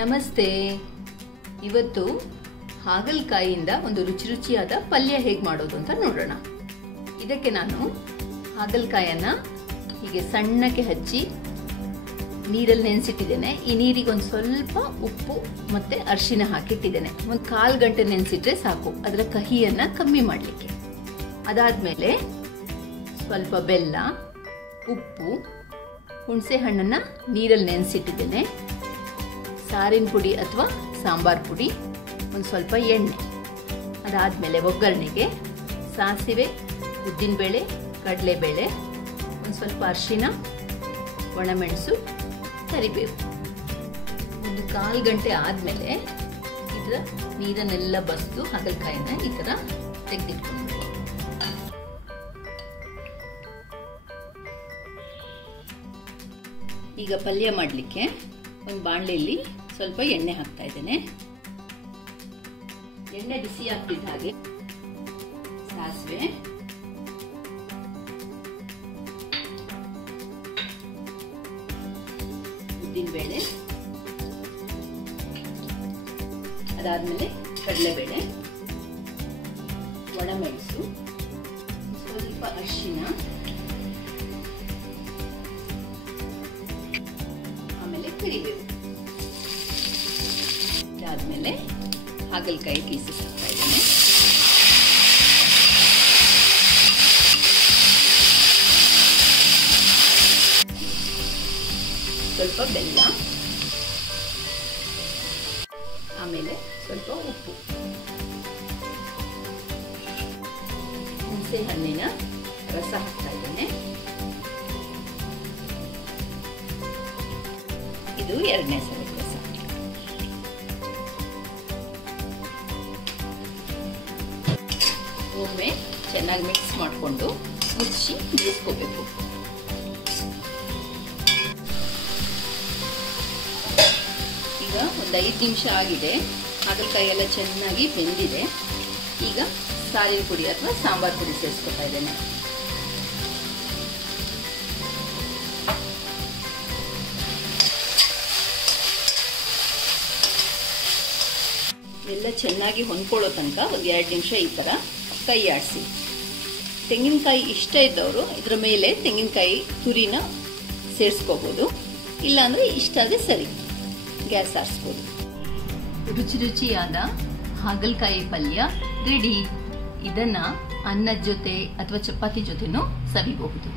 ನಮಸ್ತೆ. ಇವತ್ತು ಹಾಗಲಕಾಯಿಯಿಂದ ಒಂದು ರುಚಿಯಾದ ಪಲ್ಯ ಹೇಗೆ ಮಾಡೋದು ಅಂತ ನೋಡೋಣ. ಇದಕ್ಕೆ ನಾನು ಹಾಗಲಕಾಯನ್ನ ಹೀಗೆ ಸಣ್ಣಕ್ಕೆ ಹಚ್ಚಿ ನೀರಲ್ಲಿ ನೆನೆಸಿಟ್ಟಿದ್ದೇನೆ. ಈ ನೀರಿಗೆ ಒಂದು ಸ್ವಲ್ಪ ಉಪ್ಪು ಮತ್ತೆ ಅರಿಶಿನ ಹಾಕಿಟ್ಟಿದ್ದೇನೆ. ಒಂದು 1/4 ಗಂಟೆ ನೆನೆಸಿಟ್ರೆ ಸಾಕು, ಅದರ ಕಹಿಯನ್ನ ಕಮ್ಮಿ ಮಾಡಲಿಕ್ಕೆ. ಅದಾದ್ಮೇಲೆ ಸ್ವಲ್ಪ ಬೆಲ್ಲ, ಉಪ್ಪು, ಹುಣಸೆ ಹಣ್ಣನ್ನ ನೀರಲ್ಲಿ ನೆನೆಸಿಟ್ಟಿದ್ದೇನೆ, ಸಾರಿನ ಪುಡಿ ಅಥವಾ ಸಾಂಬಾರ್ ಪುಡಿ, ಒಂದು ಸ್ವಲ್ಪ ಎಣ್ಣೆ. ಅದಾದ್ಮೇಲೆ ಒಗ್ಗರಣೆಗೆ ಸಾಸಿವೆ, ಉದ್ದಿನಬೇಳೆ, ಕಡಲೆಬೇಳೆ, ಒಂದು ಸ್ವಲ್ಪ ಅರಿಶಿನ, ಒಣಮೆಣಸು, ಕರಿಬೇವು. ಒಂದು 1/4 ಗಂಟೆ ಆದ್ಮೇಲೆ ಇದರ ನೀರನ್ನೆಲ್ಲ ಬಸ್ದು ಹಾಗಲಕಾಯಿನ ಈ ತರ ತೆಗೆದಿಟ್ಕೊಂಡು, ಈಗ ಪಲ್ಯ ಮಾಡಲಿಕ್ಕೆ ಒಂದು ಬಾಣಲೆಯಲ್ಲಿ ಸ್ವಲ್ಪ ಎಣ್ಣೆ ಹಾಕ್ತಾ ಇದ್ದೇನೆ. ಎಣ್ಣೆ ಬಿಸಿ ಆಗ್ತಿದ್ದ ಹಾಗೆ ಸಾಸಿವೆ, ಉದ್ದಿನಬೇಳೆ, ಅದಾದ್ಮೇಲೆ ಕಡಲೆಬೇಳೆ, ಒಣಮೆಣಸು, ಸ್ವಲ್ಪ ಅರಿಶಿನ, ಆಮೇಲೆ ಕರಿಬೇವು. ಇದಾದ್ಮೇಲೆ ಹಾಗಲಕಾಯಿ ಪೀಸಸ್ ಹಾಕ್ತಾ ಇದ್ದೇನೆ. ಸ್ವಲ್ಪ ಬೆಲ್ಲ, ಆಮೇಲೆ ಸ್ವಲ್ಪ ಉಪ್ಪು, ಹುಣಸೆ ಹಣ್ಣಿನ ರಸ ಹಾಕ್ತಾ ಇದ್ದೇನೆ. ಇದು 2ನೇ ಸಲ ರಸ. ಒಮ್ಮೆ ಚೆನ್ನಾಗಿ ಮಿಕ್ಸ್ ಮಾಡಿಕೊಂಡು ಮುಚ್ಚಿ ಬೇಯಿಸ್ಕೋಬೇಕು. ಈಗ ಒಂದು 5 ನಿಮಿಷ ಆಗಿದೆ. ಹಾಗಲಕಾಯಿ ಎಲ್ಲ ಚೆನ್ನಾಗಿ ಬೆಂದಿದೆ. ಈಗ ಸಾರಿನ ಪುಡಿ ಅಥವಾ ಸಾಂಬಾರ್ ಪುಡಿ ಸೇರಿಸ್ಕೊತಾ ಇದ್ದೇನೆ. ಎಲ್ಲ ಚೆನ್ನಾಗಿ ಹೊಂದ್ಕೊಳ್ಳೋ ತನಕ ಒಂದು 2 ನಿಮಿಷ ಈ ತರ ಕೈ ಆಡಿಸಿ. ತೆಂಗಿನಕಾಯಿ ಇಷ್ಟ ಇದ್ದವರು ಇದರ ಮೇಲೆ ತೆಂಗಿನಕಾಯಿ ತುರಿನ ಸೇರಿಸ್ಕೋಬಹುದು, ಇಲ್ಲಾಂದ್ರೆ ಇಷ್ಟ ಆದ್ರೆ ಸರಿ, ಗ್ಯಾಸ್ ಆರಿಸ್ಬೋದು. ರುಚಿಯಾದ ಹಾಗಲಕಾಯಿ ಪಲ್ಯ ರೆಡಿ. ಇದನ್ನ ಅನ್ನದ ಜೊತೆ ಅಥವಾ ಚಪಾತಿ ಜೊತೆನೂ ಸವಿಬಹುದು.